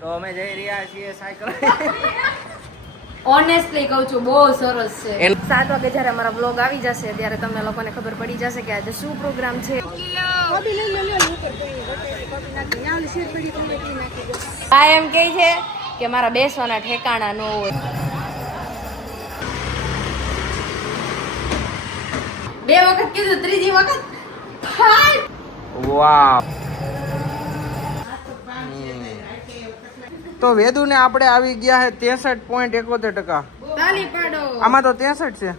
તો અમે જઈ રહ્યા છીએ સાયકલ ઓનેસ્ટલી કહું છું બહુ સરસ છે 7 વાગે જ્યારે અમારા બ્લોગ આવી જશે ત્યારે તમને લોકોને ખબર પડી જશે કે આજે શું પ્રોગ્રામ છે આ એમ કહે છે કે મારા બેસવાના ઠેકાણા ન હોય બે વખત કીધું ત્રીજી વખત વાવ તો વેદુ ને આપણે આવી ગયા છે 63.71%. તાલી પાડો આમાં તો 63 છે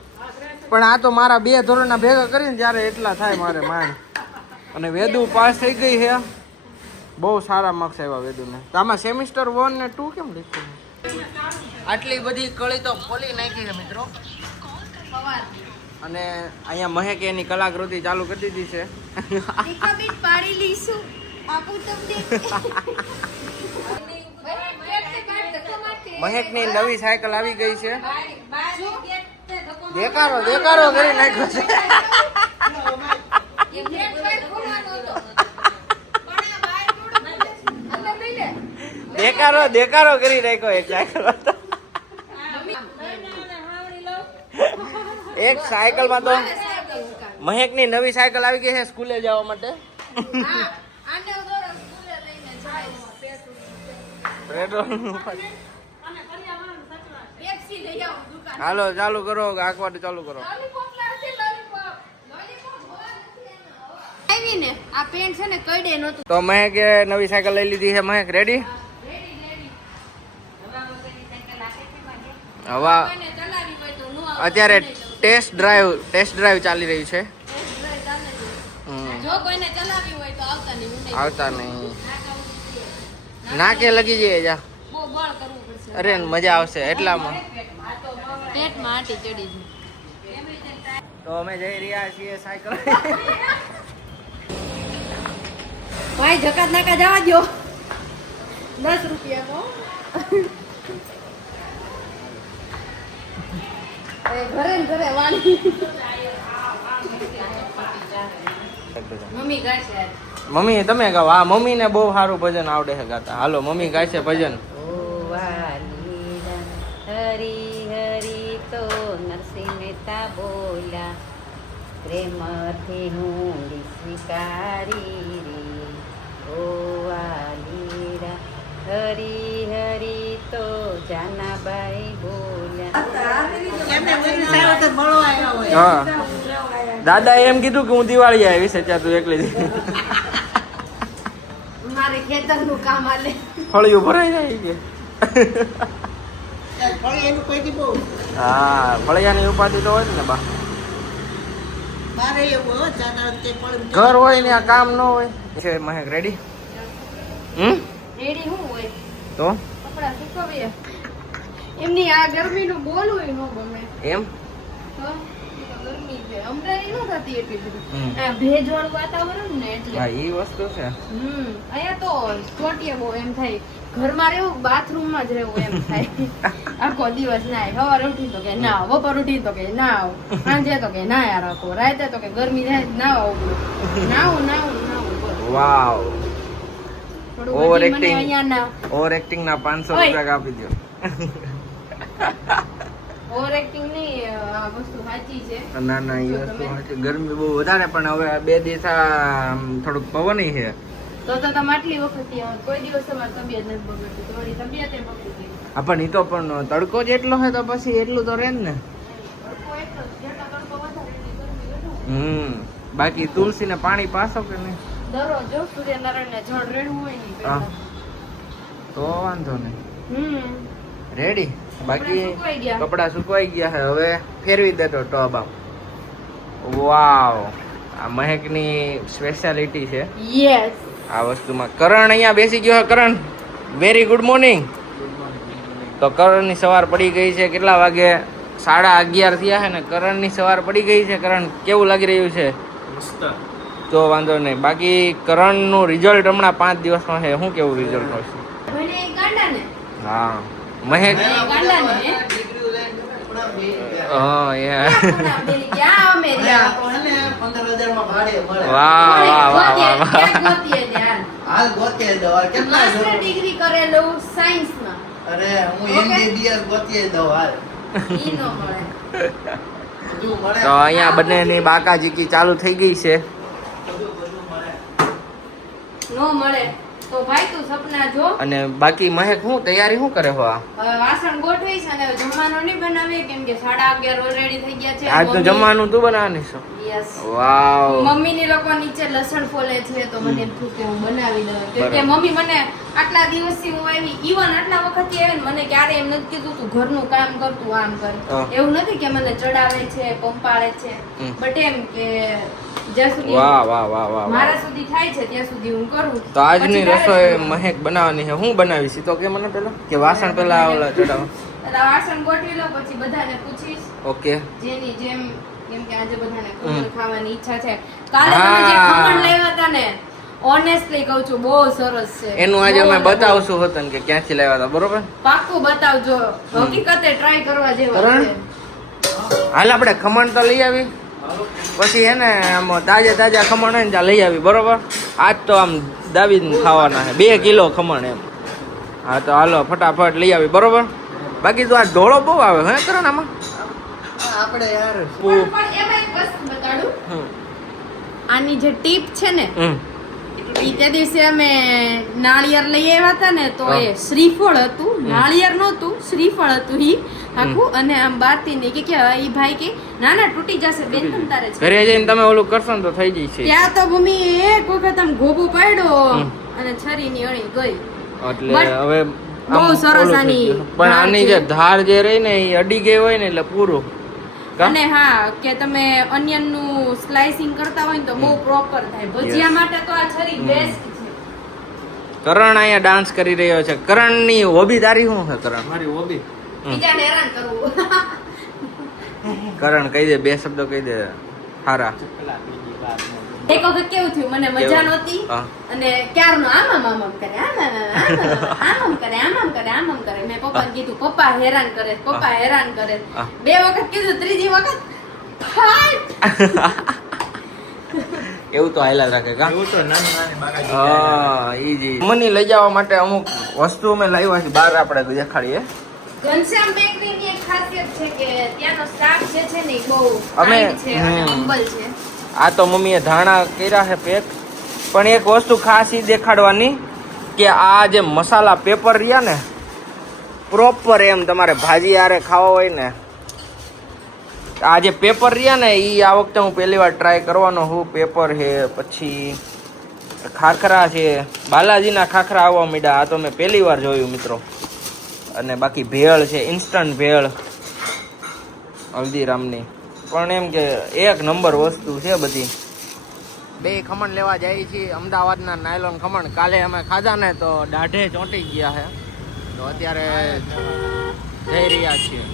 પણ આ તો મારા 2 ધોરણના ભેગા કરીને ત્યારે એટલા થાય મારે માન અને વેદુ પાસ થઈ ગઈ છે બહુ સારા માર્ક્સ આવ્યા વેદુને તો આમાં સેમિસ્ટર 1 ને 2 કેમ લખ્યું આટલી બધી કળી તો ખોલી નાખી છે મિત્રો અને અહીંયા મહેક એની કલાકૃતિ ચાલુ કરી દીધી છે પાડી લઈશું આપું તમને મહેકની નવી સાયકલ આવી ગઈ છે દેખાડો કરી નાખ્યો છે દેખાડો કરી નાખ્યો એક સાયકલ એક સાયકલ માં તો મહેકની નવી સાયકલ આવી ગઈ છે સ્કૂલે જવા માટે હાલો ચાલુ કરો આંકવાનું ચાલુ કરો તો મહેક નવી સાયકલ લઈ લીધી છે મહેક રેડી હવે અત્યારે ટેસ્ટ ડ્રાઈવ ચાલી રહી છે આવતા નહીં નાકે લગી જાય જા અરે મજા આવશે એટલામાં તો અમે જઈ રહ્યા છીએ સાયકલ ભાઈ જકાત નાકા જવા દો 10 રૂપિયા ઘરે વાણી મમ્મી તમે ગાઓ આ મમ્મી ને બહુ સારું ભજન આવડે છે ગાતા હાલો મમ્મી ગાય છે ભજન હરી હરી તો નરસિંહ મહેતા બોલ્યા પ્રેમથી હું સ્વીકારી રે ઓ વાલીડા હરી હરી તો જાનાબાઈ બોલ્યા હા દાદા એમ કીધું કે હું દિવાળી આવીશ અત્યારે તું એકલી મારે ખેતરનું કામ આલે ફળિયું ભરાઈ જાય કે હા ફળિયાની ઉપાધિ તો હોય ને બા ઘર હોય ને આ કામ ન હોય છે મહેક રેડી રેડી હું હોય તો કપડા સુકવીએ એમની આ ગરમીનું બોલવું ન ગમે એમ તો ગરમી છે અમરાની ન થતી એટલી બધી આ ભેજવાળું વાતાવરણ ને એટલે હા ઈ વસ્તુ છે અહીંયા તો ચોટીએ બહુ એમ થાય ઘરમાં રહેવું બાથરૂમમાં જ રહેવું એમ થાય આખો દિવસ નાય સવારે ઉઠી તો કે ના બપોર ઉઠી તો કે ના સાંજે તો કે ના યાર રાખો રાતે તો કે ગરમી થાય ના આવું વાવ ઓવર એક્ટિંગ ના 500 રૂપિયા આપી દો ઓવર એક્ટિંગ ની વસ્તુ સાચી છે ના એ વસ્તુ સાચી ગરમી બહુ વધારે પણ હવે 2 દિવસ થોડુંક પવન છે તો તમે આટલી વખત કોઈ દિવસ તમારી તબિયત નથી બગડતી તમારી તબિયત એ બગડી હા પણ ઈ તો પણ તડકો જ એટલો છે તો પછી એટલું તો રહે ને બાકી તુલસી ને પાણી પાસો કે નહીં દરરોજ જો સૂર્યનારાયણ ને જળ રેડવું હોય ને તો વાંધો નહીં રેડી બાકી કપડા સુકવાઈ ગયા છે હવે ફેરવી દેતો ટોપ આમ વાવ આ મહેકની સ્પેશિયાલિટી છે યસ આ વસ્તુમાં કરણ અહીંયા બેસી ગયો કરણ વેરી ગુડ મોર્નિંગ તો કરણની સવાર પડી ગઈ છે કેટલા વાગે 11:30 થયા છે ને કરણની સવાર પડી ગઈ છે કરણ કેવું લાગી રહ્યું છે તો વાંધો નહીં બાકી કરણનું રિઝલ્ટ હમણાં 5 દિવસમાં છે શું કેવું રિઝલ્ટ હશે હા મહેક હા યાર વાહ હાલ ગોતે દો કેટલા માસ્ટર ડિગ્રી કરેલું સાયન્સમાં. અરે હું Okay. MBBS ગોતી દઉં હાલ ઈ નો મળે. બધું મળે તો અહીંયા બંનેની બાકાજીકી ચાલુ થઈ ગઈ છે. બધું મળે નો મળે તો ભાઈ તું સપના જો. અને બાકી મહેક હું તૈયારી શું કરે હો આ? હવે વાસણ ગોઠવીશ અને હવે જમવાનું નહીં બનાવીએ કેમ કે 11:30 ઓલરેડી થઈ ગયા છે. આજનું જમવાનું તું બનાવવાની છો? યસ. વાવ. મમ્મીની લોકો નીચે લસણ ફોલે છે તો મને એમ થયું કે હું બનાવી દઉં કેમ કે બરાબર. મમ્મી મને આટલા દિવસથી હું આવી ઈવન આટલા વખતથી આવી ને મને ક્યારે એમ નથી કીધું તું ઘરનું કામ કર તું આમ કર. હા. એવું નથી કે મને ચડાવે છે પંપાળે છે હમ. બટ એમ કે જ્યાં સુધી વાહ વાહ વાહ વાહ વાહ. મારા સુધી થાય છે ત્યાં સુધી હું કરું. તો આજની પછી તારે રસોઈ જોવાનું. મહેક બનાવવાની છે. હું બનાવીશ ઈ તો કે મને પેલા કે વાસણ પેલા ઓલા ચડાવ. એટલે વાસણ ગોઠવી લો પછી બધાને પૂછીશ ઓકે. જેની જેમ કેમ કે આજે બધાને ખમણ ખાવાની ઈચ્છા છે. કાલે તમે જે હા. ખમણ લાવ્યા હતા ને ઓનેસ્ટલી કહું છું બહુ સરસ છે. એનું આજે બહુ અમે એટલે બહુ. બતાવશું હોતન કે ક્યાંથી લાવ્યા હતા, બરોબર? પાક્કું બતાવજો હકીકતે ટ્રાય કરવા જેવા કરણ? છે. હાલ આપણે ખમણ તો લઈ આવી પછી હે ને આમ તાજા ખમણ હોય ને ત્યાં લઈ આવી, બરોબર? આજ તો આમ દાબીને ખાવાના છે 2 કિલો ખમણ એમ. હા તો હાલો ફટાફટ લઈ આવી, બરોબર? બાકી તો આ ઢોળો બહુ આવે હે કરણ આમાં. આપણે યાર પણ એમાં એક વસ્તુ બતાડું હમ. આની જે ટીપ છે ને હમ. ઈ તે દિવસે અમે નાળિયેર લઈ આવ્યા હતા ને તો હા. એ શ્રીફળ હતું, નાળિયેર નહોતું શ્રીફળ હતું ઈ આખું અને આમ બારતી ને કે ઈ ભાઈ કે ના ના તૂટી જશે બેન તમ તારે છે. ઘરે જઈને તમે ઓલું કરશો ને તો થઈ જશે. ત્યાં તો ભૂમિ એક વખત આમ ગોબો પાડ્યો હમ. અને છરીની અણી ગઈ. એટલે But હવે બહુ આમ સરસ ઓલું થઈ આની ગયું. પણ ધાર આની છે. જે ધાર જે રહી ને એ અડી ગઈ હોય ને એટલે પૂરું. કા? અને હા કે તમે ઓનિયન નું સ્લાઇસિંગ કરતા હોય ને તો બહુ પ્રોપર થાય. ભજીયા માટે તો આ છરી બેસ્ટ છે. કરણ અહીંયા ડાન્સ કરી રહ્યો છે. કરણની હોબી તારી શું છે કરણ? મારી હોબી બીજાને હેરાન કરવું. કરણ કહી દે 2 શબ્દો કહી દે હારા. એક વખત કેવું થયું મને મજા કેવું? નહોતી હા. અને ક્યારનો આમ કરે આમ કરે મેં પપ્પાને કીધું પપ્પા હેરાન કરે પપ્પા હેરાન કરે. હા. 2 વખત કીધું ત્રીજી વખત ફાટ. એવું તો હાયલા રાખે કા? એવું તો નાની નાની બાકાજી હા ઈજી. મની લઈ જવા માટે અમુક વસ્તુ અમે લાવ્યા છે બહાર આપણે દેખાડીએ. ઘનશ્યામ બેકરીની એક ખાસિયત છે કે ત્યાંનો સ્ટાફ જે છે ને એ બહુ અમે- kind છે અને હમ. humble છે. આ તો મમ્મીએ ધાણા કર્યા છે પેક. પણ એક વસ્તુ ખાસ ઈ દેખાડવાની કે આ જે મસાલા પેપર રહ્યા ને પ્રોપર એમ તમારે ભાજી હારે ખાવા હોય ને આ જે પેપર રહ્યા ને એ આ વખતે હું પહેલી વાર ટ્રાય કરવાનો હું. પેપર છે પછી ખાખરા છે, બાલાજીના ખાખરા આવવા માંડ્યા. આ તો મેં પહેલી વાર જોયું મિત્રો. અને બાકી ભેળ છે, ઇન્સ્ટન્ટ ભેળ હલ્દીરામની. પણ એમ કે એક નંબર વસ્તુ છે બધી. 2 ખમણ લેવા જાય છીએ અમદાવાદના નાયલોન ખમણ. કાલે અમે ખાધા ને તો દાઢે ચોંટી ગયા છે તો અત્યારે જઈ રહ્યા છીએ.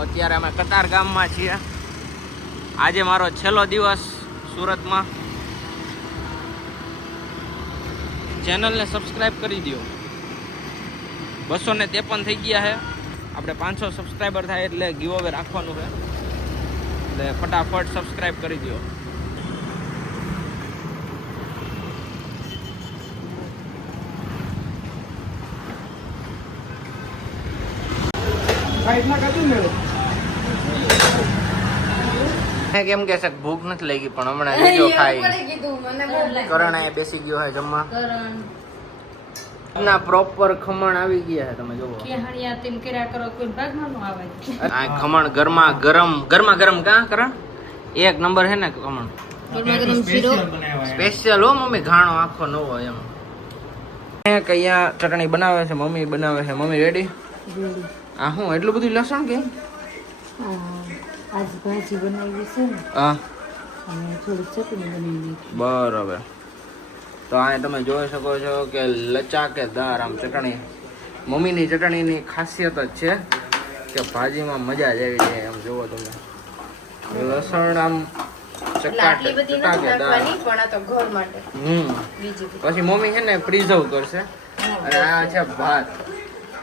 અત્યારે અમે કતાર ગામમાં છીએ. આજે મારો છેલ્લો દિવસ સુરતમાં. ચેનલને સબસ્ક્રાઇબ કરી દો. 253 થઈ ગયા છે. આપણે 500 સબસ્ક્રાઈબર થાય એટલે ગીવ અવે રાખવાનું છે. એટલે ફટાફટ સબસ્ક્રાઇબ કરી દો. કેમ કે છે ભૂખ નથી લાગી પણ હમણાં લીધો એવું ખાઈ. કોણે કીધું? મને બહુ લાગે. કરણ અહીંયા બેસી ગયો છે જમવા. કરણ ના પ્રોપર ખમણ આવી ગયા છે તમે જોવો. કે હણિયા તેમ કર્યા કરો કોઈ ભાગમાં નો આવે. આ ખમણ ગરમા ગરમ કાં કરણ? એક નંબર છે ને ખમણ. ગરમ શીરો સ્પેશિયલ હો મમ્મી, ઘાણો આખો નવો એમ. અહીંયા ચટણી બનાવે છે મમ્મી, બનાવે છે મમ્મી. રેડી? આ શું એટલું બધું લસણ કે? આજ ભાજી બનાવી છે ને હા અને થોડી ચટણી બનાવી. બરોબર. તો આ તમે જોઈ શકો છો કે લચાકેદાર આમ ચટણી. મમ્મીની ચટણીની ખાસિયત જ છે કે ભાજીમાં મજા જ આવી જાય. એમ જોવો તમે લસણ આમ એટલે આટલી બધી નથી નાખવાની પણ આ તો ઘર માટે બીજી બધી. પછી મમ્મી છે ને પ્રિઝર્વ કરશે. અને આ છે ભાત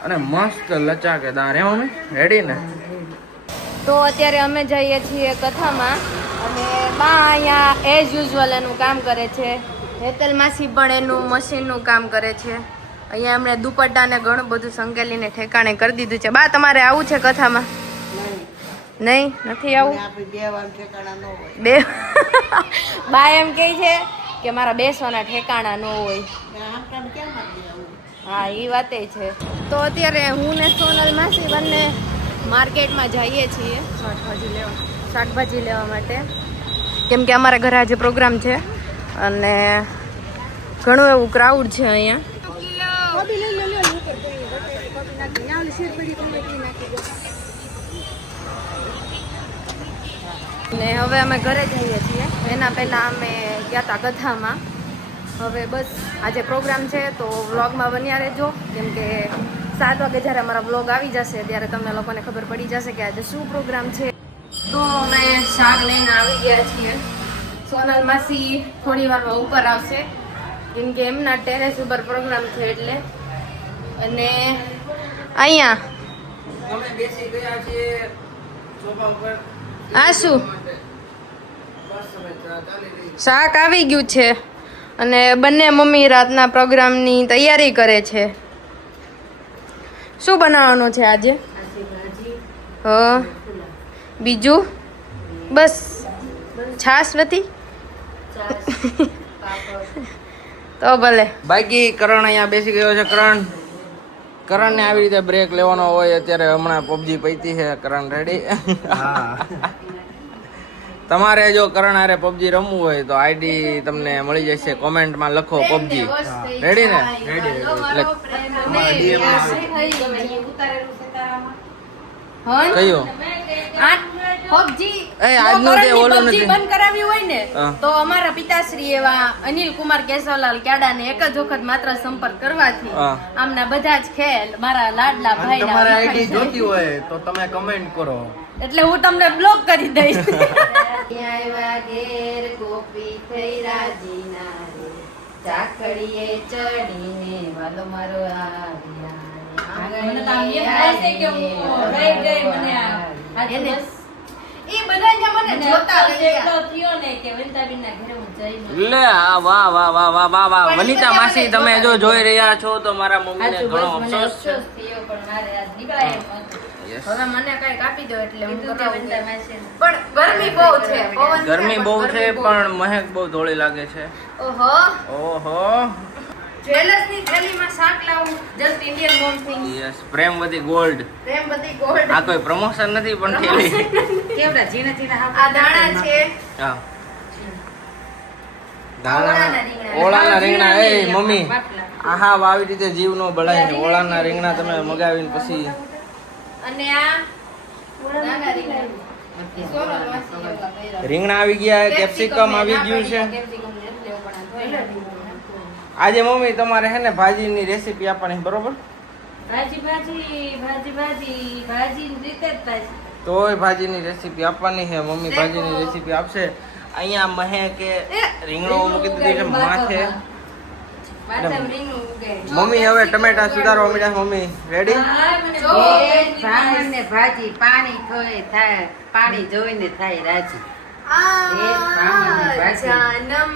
અને મસ્ત લચાકેદાર. હે મમ્મી રેડી ને? તો અત્યારે અમે જઈએ છીએ કથામાં અને બા અહીંયા એઝ યુઝ્યુઅલ એનું કામ કરે છે. હેતલ માસી પણ એનું મશીનનું કામ કરે છે. અહીંયા એમણે દુપટ્ટા ને ઘણું બધું સંકેલીને ઠેકાણે કરી દીધું છે. બા તમારે આવું છે કથામાં? નહીં નથી આવું. બે બા એમ કહે છે કે મારા બેસવાના ઠેકાણા ન હોય. હા એ વાતે છે. તો અત્યારે હું ને સોનલ માસી બંને માર્કેટમાં જઈએ છીએ શાકભાજી લેવા માટે, કેમ કે અમારા ઘરે આજે પ્રોગ્રામ છે અને ઘણું એવું ક્રાઉડ છે અહીંયા. ને હવે અમે ઘરે જઈએ છીએ. એના પહેલાં અમે ગયા હતા કથામાં. હવે બસ આજે પ્રોગ્રામ છે તો વ્લોગમાં બન્યા રહેજો, કેમ કે 7 વાગે જ્યારે અમારા વ્લોગ આવી જશે ત્યારે તમને લોકોને ખબર પડી જશે કે આજે શું પ્રોગ્રામ છે. તો અમે શાક લઈને આવી ગયા છીએ. સોનલ માસી થોડી વારમાં ઉપર આવશે કેમ કે એમના ટેરેસ ઉપર પ્રોગ્રામ છે એટલે. અને અહીંયા અમે બેસી ગયા છીએ સોફા ઉપર. આ શું બસ હવે ચાલી રહી. શાક આવી ગયું છે અને બંને મમ્મી રાતના પ્રોગ્રામની તૈયારી કરે છે. શું બનાવવાનું છે આજે? હ બીજું બસ છાશ નથી તો ભલે. બાકી કરણ અહીંયા બેસી ગયો છે. કરણને આવી રીતે બ્રેક લેવાનો હોય. અત્યારે હમણાં પબજી પૈતી છે. કરણ રેડી? તમારે જો કરણ હારે પબજી રમવું હોય તો આઈડી તમને મળી જશે. કોમેન્ટમાં લખો પબજી. રેડી ને? કયો? આજનું જે ઓલું નથી બંધ કરાવ્યું હોય ને હા. તો અમારા પિતાશ્રી એવા અનિલ કુમાર કેશવલાલ ક્યાડાને એક જ વખત માત્ર સંપર્ક કરવાથી હા. આમના બધા જ ખેલ મારા લાડલા ભાઈ તમારે આઈડી જોતી હોય તો તમે કમેન્ટ કરો. એટલે હું તમને બ્લોક કરી દઈશ. આવ્યા ઘેર ગોપી થઈ રાજીના રે, ચાકડીએ ચડીને વાલો મારો આવ્યા. મને તો આમ એમ થાય છે કે હું રહી ગઈ. મને એ બધા અહીંયા મને જોતા એટલો થયો ને કે વનિતાબેનના ઘરે હું જઈને લે આ વાહ વાહ વાહ વાહ વાહ વાહ. વનિતા માસી તમે જો જોઈ રહ્યા છો તો મારા મમ્મીને આજુ ઘણો બસ મને અફસોસ છે. અફસોસ થયો પણ મારે આજ નીકળાય એમ હતું. Yes. હવે મને કઈક આપી દો એટલે હું કરાવું. પણ ગરમી બહુ છે, પવન છે, ગરમી બહુ છે ગરમી બહુ. પણ મહેક બહુ ધોળી લાગે છે. ઓહો ઓહો જ્વેલર્સની થેલીમાં શાક લાવું just Indian home thing. Yes Premvati gold. પ્રેમ બધી ગોલ્ડ. આ કોઈ પ્રમોશન નથી પણ થેલી. કેવડા ઝીણા ઝીણા આ દાણા છે. હા ઓળાના દાણા રીંગણા. ઓળાના રીંગણા. એ મમ્મી બાપલા. આહા આવી રીતે જીવ નો બળાય ને. ઓળાના રીંગણા તમે મગાવીને પછી અને આ નાના રીંગણા. સોનલ માસી એવા કર્યા. રીંગણા આવી ગયા, કેપ્સિકમ આવી ગયું છે. કેપ્સિકમ નથી લેવું પણ આ ધોઈ નાખી. આજે મમ્મી તમારે હે ને ભાજીની રેસીપી આપવાની બરોબર? ભાજી રીતે જ થાય. તોય ભાજીની રેસીપી આપવાની છે. મમ્મી ભાજીની રેસીપી આપશે. અહીંયા મહેકે રીંગણો મૂકી દીધી છે માથે. મમ્મી હવે ટમેટા સુધારવા માંડ્યા. Mummy ready? બ્રાહ્મણને ભાજી પાણી ખોય થાય, પાણી જોઈને થાય રાજી. जानम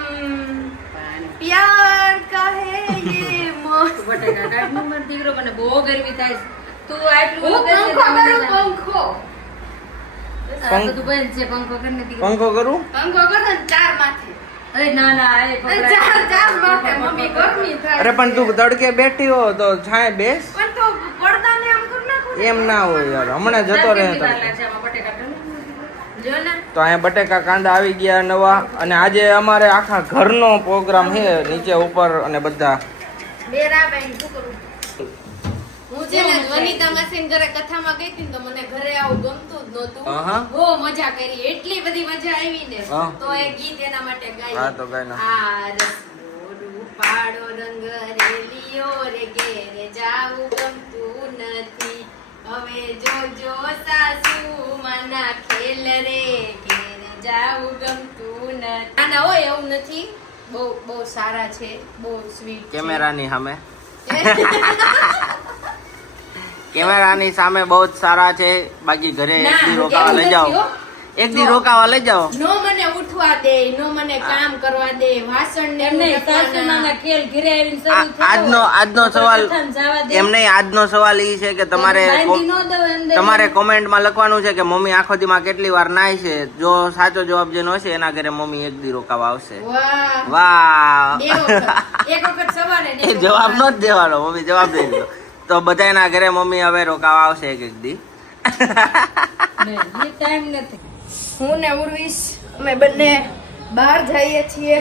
प्यार का है ये मौत. બટાકા કાઢ નંબર દીકરો મને બહુ ગરમી થાય છે. તું આટલું હું બધું પંખો આ બધું બંધ છે. પંખો કરીને દીકરો પંખો કરું? કરો ને 4 માથે. અરે ના ના એ પકડાય. 4 માથે મમ્મી ગરમી થાય. અરે પણ તું તડકે બેઠી હો તો છાંય બેસ. પણ તો પડદાને આમ કર નાખો. એમ ના હોય યાર, હમણાં જતો રહે કેટલી વાર તડકો. લાગશે આમાં બટાકા કાઢો. જો ને તો અહીંયા બટેકા કાંદા આવી ગયા નવા. અને આજે અમારે આખા ઘરનો પ્રોગ્રામ છે, નીચે ઉપર અને બધા. બેરા બેન શું કરું? હું છે ને વનિતા માસીન ઘરે કથામાં ગઈ હતી ને તો મને ઘરે આવું ગમતું જ નહોતું. આહા. બહુ મજા કરી, એટલી બધી મજા આવી ને. હા. તો એ ગીત એના માટે ગાઈ. હા, તો ગાઈ નાખ. આ રસનો રૂપાળો રંગ રેલિયો રે ઘેરે જાવું ગમતું નથી. હવે જોજો સાસુ માના ખેલ રે ઘેરે જાવું ગમતું નથી. ના ના હોય એવું નથી, બહુ બહુ સારા છે, બહુ સ્વીટ છે. કેમેરાની સામે કેમેરાની સામે બહુ જ સારા છે. બાકી ઘરે એક દી રોકાવા લઈ જાઓ, એક દી રોકાવા લઈ જાઓ. નો મને ઉઠવા દે, નો મને કામ કરવા દે, વાસણ ને એમને સાસુમાના ખેલ ઘરે આવીને શરૂ થયો. આજનો સવાલ પ્રથમ જવા દે. એમ નહીં, આજનો સવાલ એ છે કે તમારે બાંધી ન દઉં અંદર. તમારે કોમેન્ટમાં લખવાનું છે કે મમ્મી આખો દીમાં કેટલી વાર નાય છે. જો સાચો જવાબ જેનો હશે એના ઘરે મમ્મી એક દી રોકાવા આવશે. વાહ વાહ, બે વખત. એક વખત સવારે ને એ એક જવાબ વખત નો જ દેવાનો, મમ્મી જવાબ દઈ દીધો. તો બધાના ઘરે મમ્મી હવે રોકાવા આવશે એક એક દી. નહીં, એ ટાઈમ નથી. હું ને ઉર્વિશ અમે બંને બહાર જઈએ છીએ.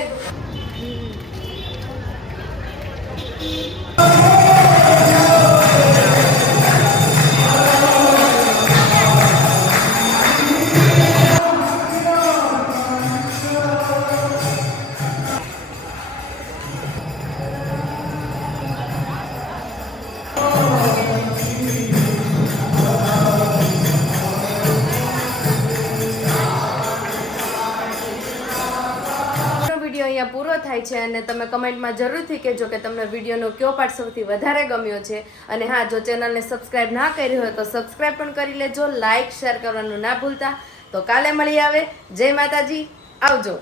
વિડીયો અહીંયા પૂરો થાય છે અને તમે કમેન્ટમાં જરૂરથી કહેજો કે તમને વિડીયોનો કયો પાર્ટ સૌથી વધારે ગમ્યો છે. અને હા, જો ચેનલને સબસ્ક્રાઇબ ના કરી હોય તો સબસ્ક્રાઇબ પણ કરી લેજો, લાઇક શેર કરવાનું ના ભૂલતા. તો કાલે મળી આવે. જય માતાજી, આવજો.